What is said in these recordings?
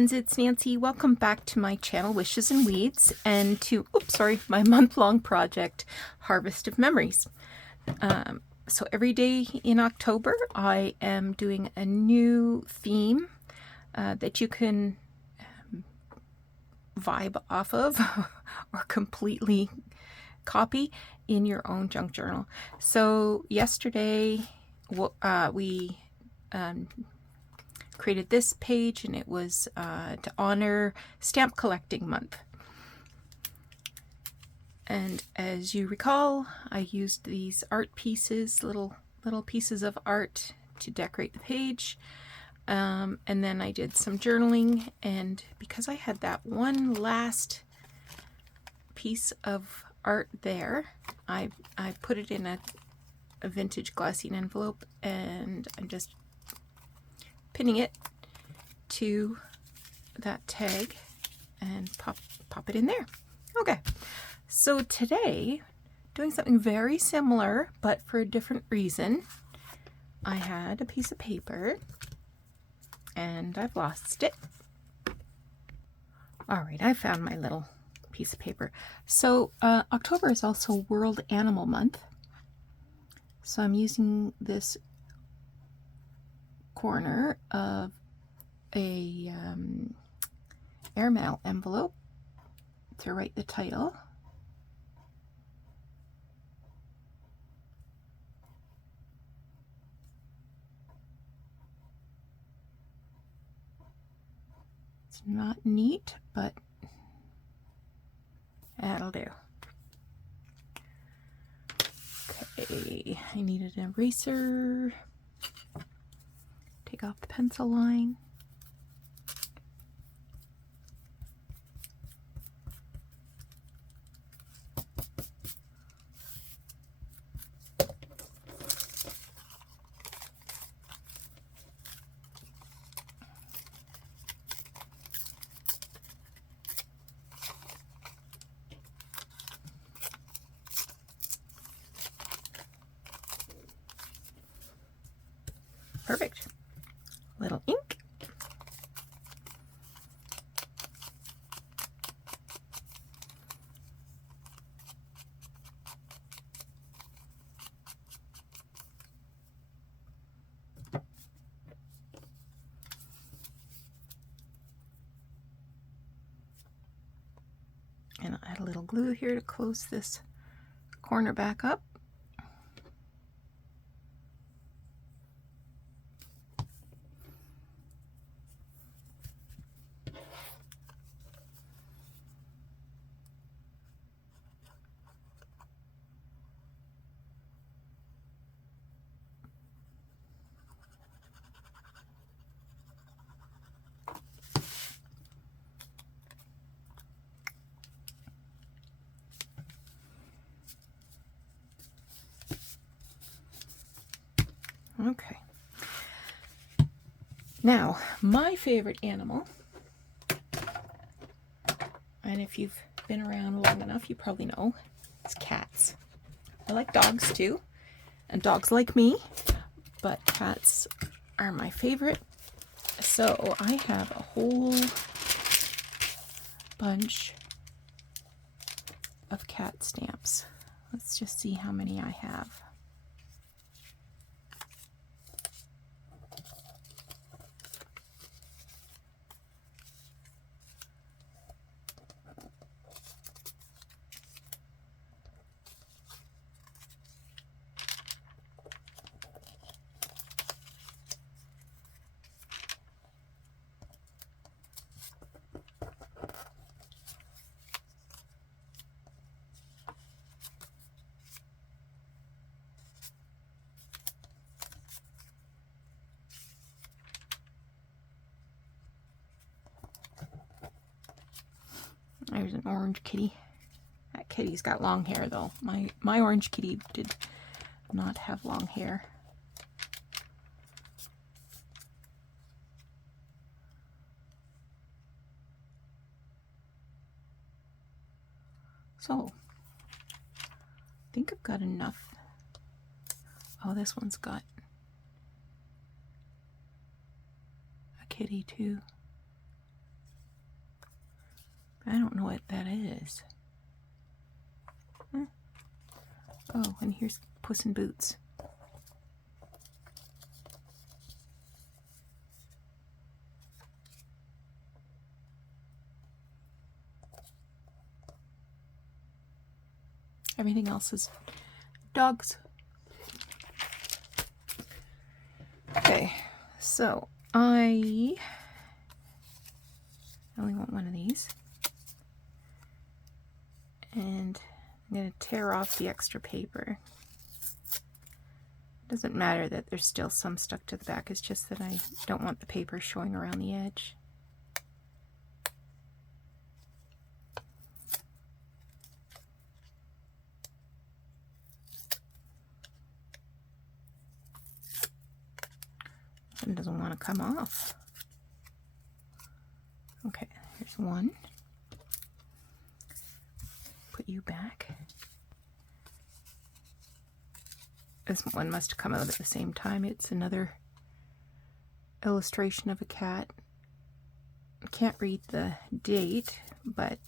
friends, it's Nancy. Welcome back to my channel, Wishes and Weeds, and to, my month-long project, Harvest of Memories. So every day in October, I am doing a new theme that you can vibe off of or completely copy in your own junk journal. So yesterday, we created this page, and it was to honor stamp collecting month. And as you recall, I used these art pieces, little pieces of art, to decorate the page. And then I did some journaling, and because I had that one last piece of art there, I put it in a vintage glassine envelope, and I'm just pinning it to that tag and pop it in there. Okay, so today, doing something very similar, but for a different reason. I had a piece of paper, and I've lost it. All right, I found my little piece of paper. So October is also World Animal Month. So I'm using this corner of a airmail envelope to write the title. It's not neat, but that'll do. Okay, I needed an eraser. Take off the pencil line. Perfect. Little ink. And I'll add a little glue here to close this corner back up. Okay. Now, my favorite animal, and if you've been around long enough, you probably know, it's cats. I like dogs too, and dogs like me, but cats are my favorite. So I have a whole bunch of cat stamps. Let's just see how many I have. There's an orange kitty. That kitty's got long hair though. My orange kitty did not have long hair. So, I think I've got enough. Oh, this one's got a kitty too. I don't know what that is. Oh, and here's Puss in Boots. Everything else is dogs. Okay, so I only want one of these. And I'm going to tear off the extra paper. Doesn't matter that there's still some stuck to the back, it's just that I don't want the paper showing around the edge. It doesn't want to come off. Okay, here's one. Put you back. This one must have come out at the same time. It's another illustration of a cat. I can't read the date, but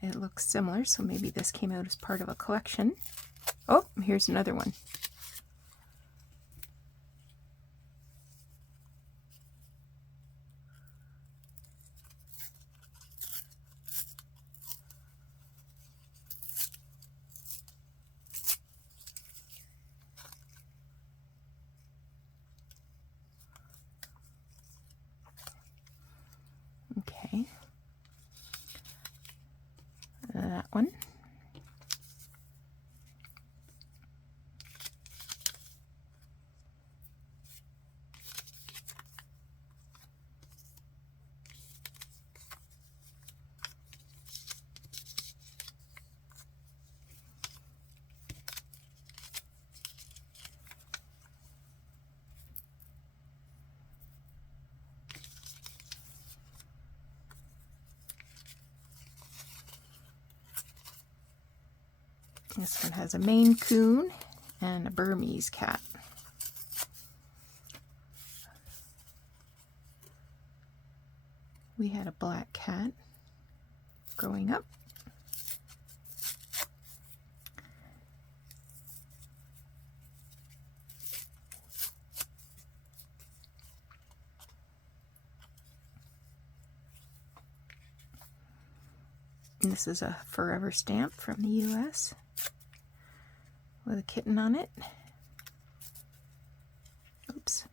it looks similar, so maybe this came out as part of a collection. Oh, here's another one. Okay, that one. This one has a Maine Coon and a Burmese cat. We had a black cat growing up. And this is a forever stamp from the US with a kitten on it. Oops.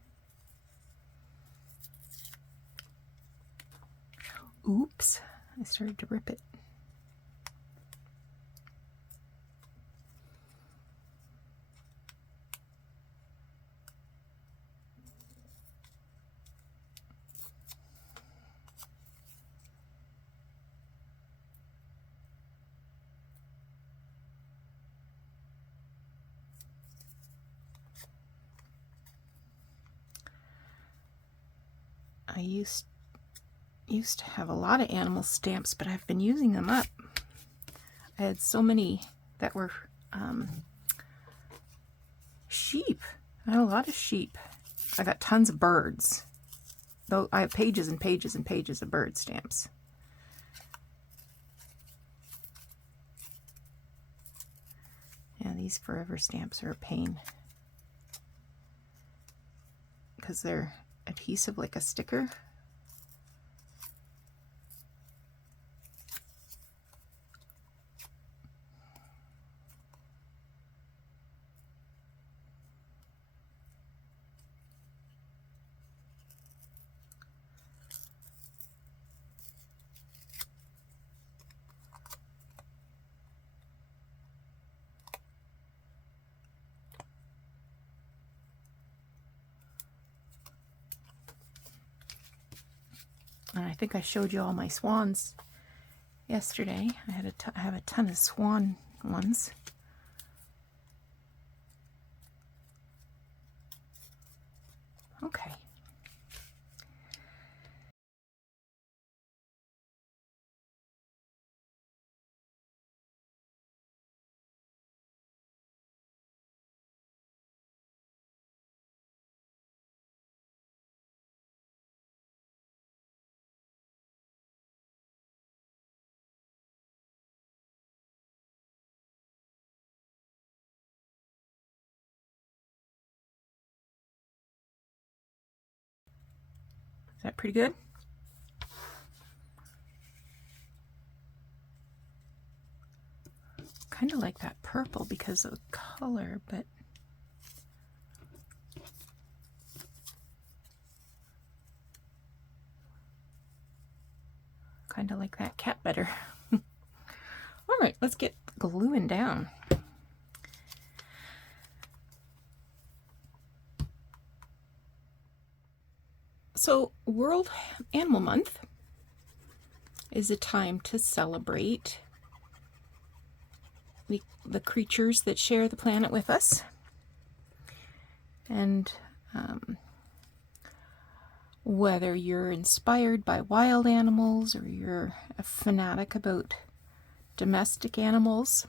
Oops, I started to rip it. I used to have a lot of animal stamps, but I've been using them up. I had so many that were sheep. I had a lot of sheep. I got tons of birds. Though I have pages and pages and pages of bird stamps. Yeah, these forever stamps are a pain because they're adhesive like a sticker. And I think I showed you all my swans yesterday. I have a ton of swan ones. Okay. that pretty good? Kind of like that purple because of the color, but kind of like that cat better. All right, let's get gluing down. So World Animal Month is a time to celebrate the creatures that share the planet with us. And whether you're inspired by wild animals or you're a fanatic about domestic animals,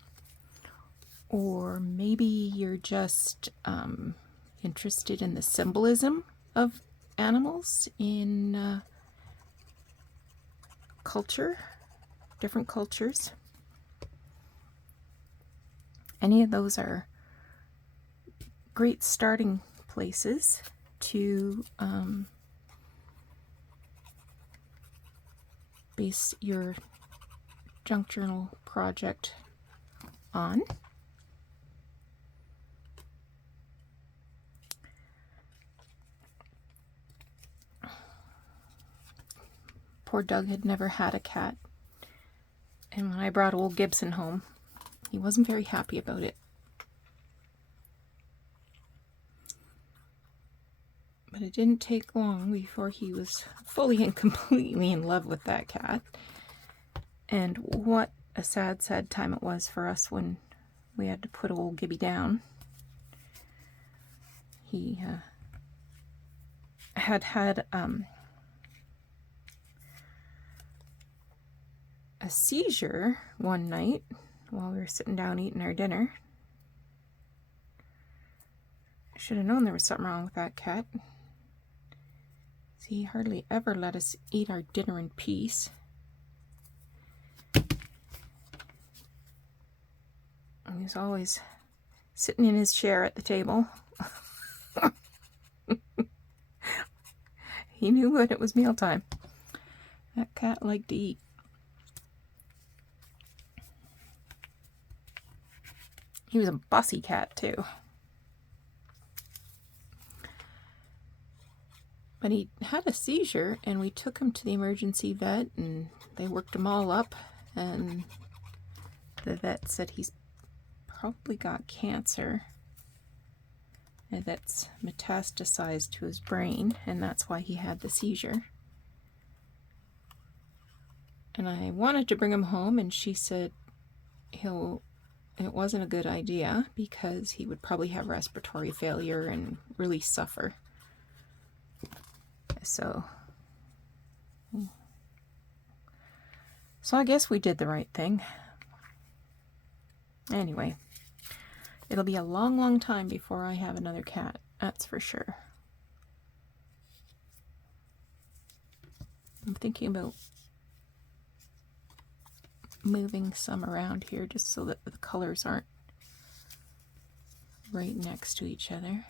or maybe you're just interested in the symbolism of animals in culture, different cultures. Any of those are great starting places to base your junk journal project on. Poor Doug had never had a cat, and when I brought old Gibson home, he wasn't very happy about it. But it didn't take long before he was fully and completely in love with that cat. And what a sad, sad time it was for us when we had to put old Gibby down. He had a seizure one night while we were sitting down eating our dinner. I should have known there was something wrong with that cat. He hardly ever let us eat our dinner in peace. He was always sitting in his chair at the table. He knew when it was mealtime. That cat liked to eat. He was a bossy cat too. But he had a seizure, and we took him to the emergency vet, and they worked him all up, and the vet said he's probably got cancer, and that's metastasized to his brain, and that's why he had the seizure. And I wanted to bring him home, and she said it wasn't a good idea because he would probably have respiratory failure and really suffer. So I guess we did the right thing. Anyway, it'll be a long, long time before I have another cat, that's for sure. I'm thinking about moving some around here just so that the colors aren't right next to each other.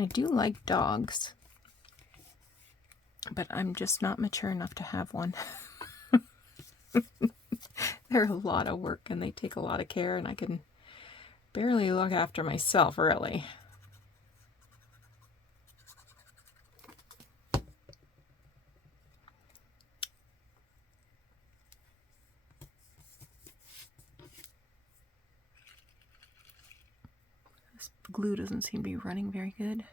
I do like dogs, but I'm just not mature enough to have one. They're a lot of work and they take a lot of care, and I can barely look after myself, really. This glue doesn't seem to be running very good.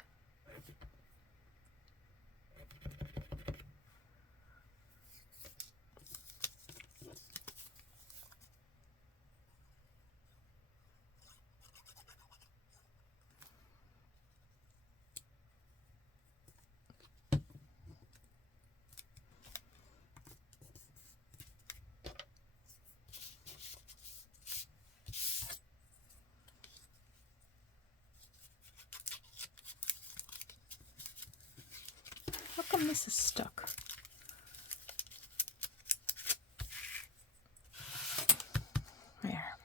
How come this is stuck? There.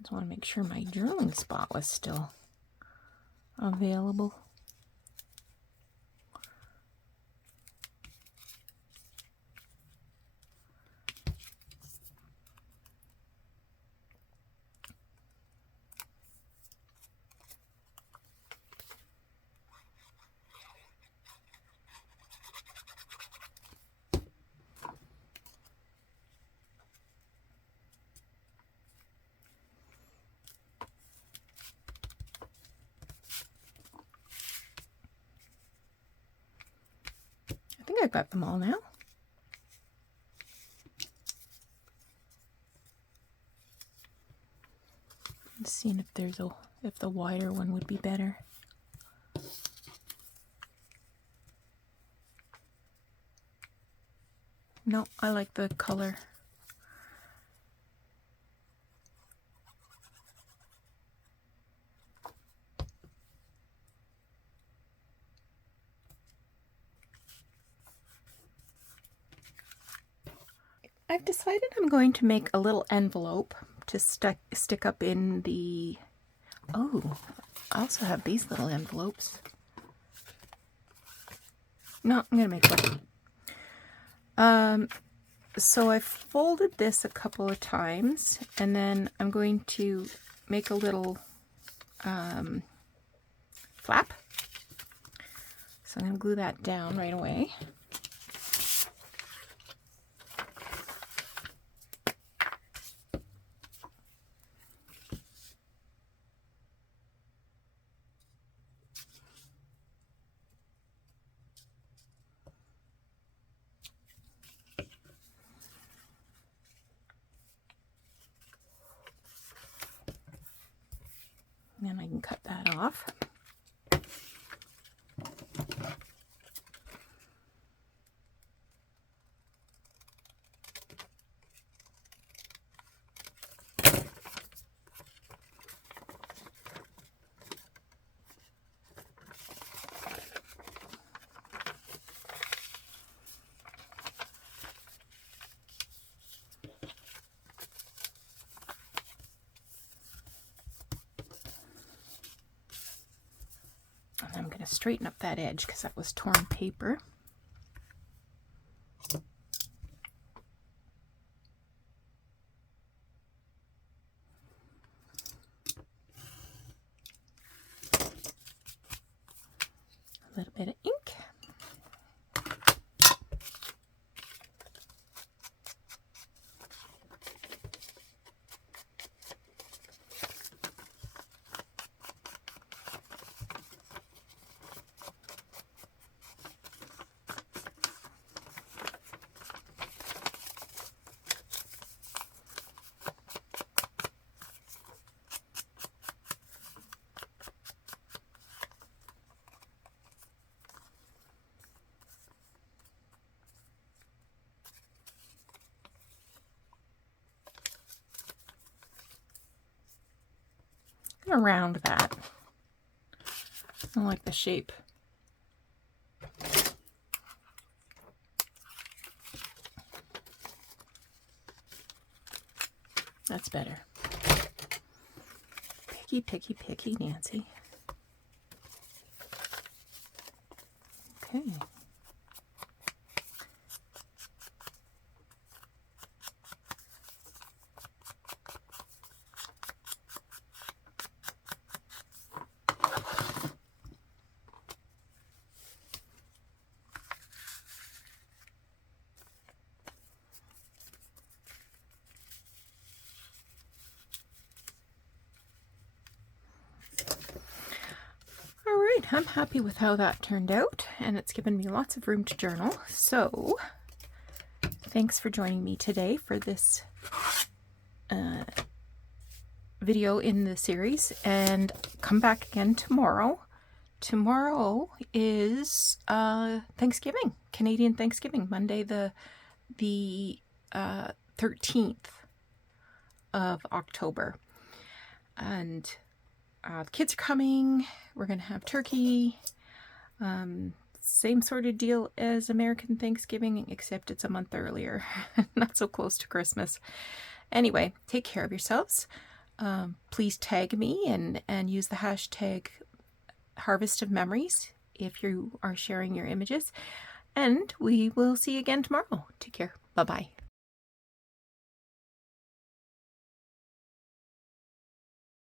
Just want to make sure my journaling spot was still available. I think I've got them all now. Just seeing if the wider one would be better. No, I like the color. I've decided I'm going to make a little envelope to stick up in the... Oh, I also have these little envelopes. No, I'm going to make one. So I folded this a couple of times, and then I'm going to make a little flap. So I'm going to glue that down right away. Then I can cut that off. And I'm going to straighten up that edge because that was torn paper. A little bit of ink. Around that. I like the shape. That's better. Picky, picky, picky, Nancy. Okay. Alright, I'm happy with how that turned out, and it's given me lots of room to journal. So, thanks for joining me today for this video in the series, and come back again tomorrow. Tomorrow is Thanksgiving, Canadian Thanksgiving, Monday the 13th of October. And the kids are coming. We're going to have turkey. Same sort of deal as American Thanksgiving, except it's a month earlier. Not so close to Christmas. Anyway, take care of yourselves. Please tag me and use the hashtag Harvest of Memories if you are sharing your images. And we will see you again tomorrow. Take care. Bye-bye.